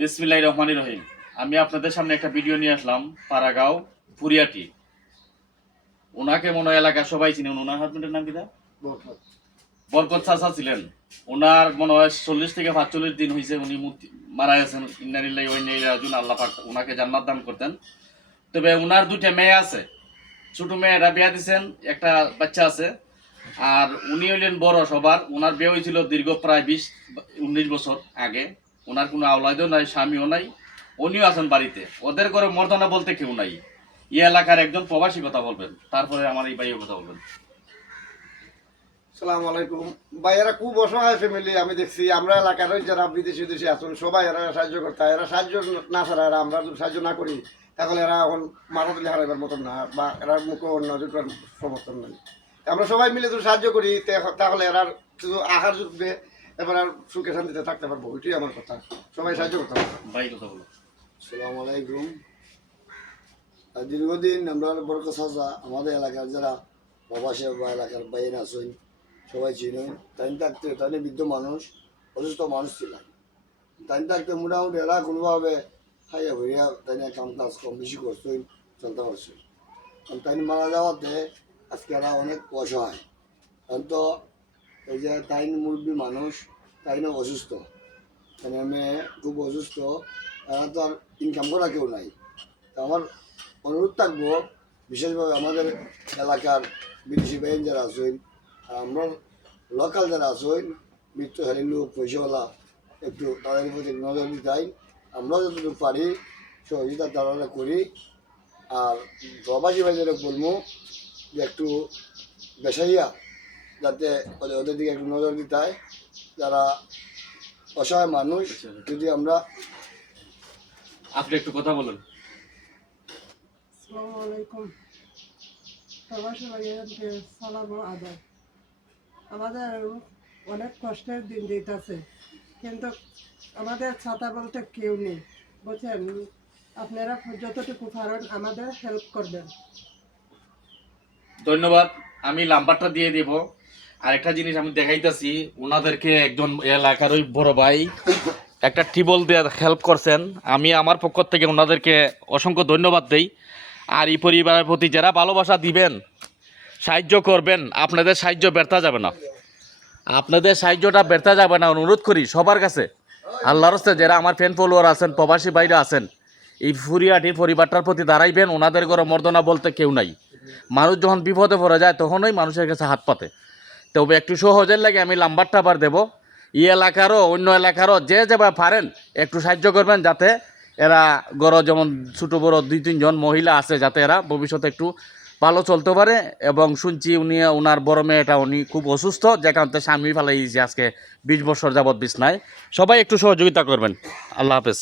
বিসমিল্লাহির রহমানির রহিম। আমি আপনাদের সামনে একটা ভিডিও নিয়ে আসলাম। পাড়াগাঁও ফুরিয়াটি, ওনাকে মনে হয় এলাকা সবাই চিনেন। ওনার হাজবেন্ডের নাম কিনা? বরকত চাচা ছিলেন। ওনার মনে হয় 40 থেকে 45 দিন হয়েছে উনি মারা গেছেন। ইন্নালিল্লাহি ওয়া ইন্না ইলাইহি রাজিউন। আল্লাহ পাক ওনাকে জান্নাত দান করতেন। তবে ওনার দুইটা মেয়ে আছে, ছোট মেয়েরা বিয়া দিয়েছেন, একটা বাচ্চা আছে। আর উনি হইলেন বড় সবার। ওনার বিয়ে হয়েছিল দীর্ঘ প্রায় 20-19 বছর আগে। ওনার কোনো আওলাদও নাই, স্বামীও নাই, উনিও আছেন বাড়িতে। ওদের ঘরে মর্দানা বলতে কেউ নাই। এই এলাকার একজন প্রবাসী কথা বলবেন, তারপরে আমার এই ভাইয়ের কথা বলবেন। সালাম আলাইকুম ভাই। এরা খুব অসহায় ফ্যামিলি। আমি দেখছি আমরা এলাকার যারা বিদেশি দেশে আছেন সবাই এরা সাহায্য করতে হয়। এরা সাহায্য না ছাড়া এরা আমরা যদি সাহায্য না করি তাহলে এরা এখন মাথা তুলে হারাইবার মতন না, বা এরা মুখে অন্য যুগের সমর্থন নেই। আমরা সবাই মিলে যদি সাহায্য করি তাহলে এরা শুধু আহার যুগবে, এবার আর সুখে শান্তিতে থাকতে পারবো। ওইটাই আমার কথা। সবাই সাহায্য করতে হবে। ভাই কথা বলো। আসসালামু আলাইকুম। দীর্ঘদিন আমরা বরকত চাচা আমাদের এলাকার যারা প্রবাসী বা এলাকার বাইরে আছেন সবাই চিনেন। তাই থাকতে তাই বৃদ্ধ মানুষ, অসুস্থ মানুষ ছিলেন। তাই থাকতে মোটামুটি এরা কোনোভাবে খাইয়া ভরিয়া তাই কাম কাজ কম বেশি করছেন, চলতে পারছেন। তাই মারা যাওয়াতে আজকে এরা অনেক অসহায়। কারণ তো এই যে তাই মুরব্বী মানুষ, তাই অসুস্থ, মানে মেয়ে খুব অসুস্থ, এরা তো আর ইনকাম করা কেউ নাই। তা আমার অনুরোধ থাকবো বিশেষভাবে আমাদের এলাকার বিদেশি বাইন যারা আছেন আর আমরা লোকাল যারা আছেন, মৃত্যুশালী লোক পয়সাওয়ালা, একটু তাদের প্রতি নজর দিতাই। আমরা যতটুকু পারি সহযোগিতা তারা করি। আর প্রবাসী ভাইদের বলবো যে একটু বেসাইয়া যাতে ওদের দিকে একটু নজর দিতাই। যারা অসহায় মানুষ, যদি আমরা আপনি একটু কথা বলুন। আসসালামু আলাইকুম। প্রবাসী ভাইয়াকে সালাম ও আদাব। আমাদের অনেক কষ্টের দিন দিতেছে, কিন্তু আমাদের ছাতা বলতে কেউ নেই, বুঝছেন। আপনারা যতটুকু পারেন আমাদের হেল্প করবেন। ধন্যবাদ। আমি নাম্বারটা দিয়ে দেব। আর একটা জিনিস আমি দেখাইতেছি, ওনাদেরকে একজন এলাকার ওই বড় ভাই একটা টিবল দিয়ে হেল্প করছেন। আমি আমার পক্ষ থেকে ওনাদেরকে অসংখ্য ধন্যবাদ দেই। আর এই পরিবারের প্রতি যারা ভালোবাসা দিবেন, সাহায্য করবেন, আপনাদের সাহায্য ব্যর্থ যাবে না, আপনাদের সাহায্যটা ব্যর্থ যাবে না। অনুরোধ করি সবার কাছে, আল্লাহর রাস্তায় যারা আমার ফ্যান ফলোয়ার আছেন, প্রবাসী বাইরে আছেন, এই ফুরিয়াটির পরিবারটার প্রতি দাঁড়াইবেন। ওনাদের ঘরে মর্দনা বলতে কেউ নাই। মানুষ যখন বিপদে পড়ে যায় তখনই মানুষের কাছে হাত পাতে। তবে একটু সহজের লাগে আমি নাম্বারটা আবার দেবো। এই এলাকারও অন্য এলাকারও যে যেভাবে পারেন একটু সাহায্য করবেন, যাতে এরা গড় যেমন ছোটো বড়ো 2-3 জন মহিলা আছে, যাতে এরা ভবিষ্যতে একটু ভালো চলতে পারে। এবং শুনছি ওনার বড় মেয়েটা উনি খুব অসুস্থ, যে কারণে স্বামী ফেলাইছে আজকে 20 বছর যাবৎ বিছনায়। সবাই একটু সহযোগিতা করবেন। আল্লাহ হাফেজ।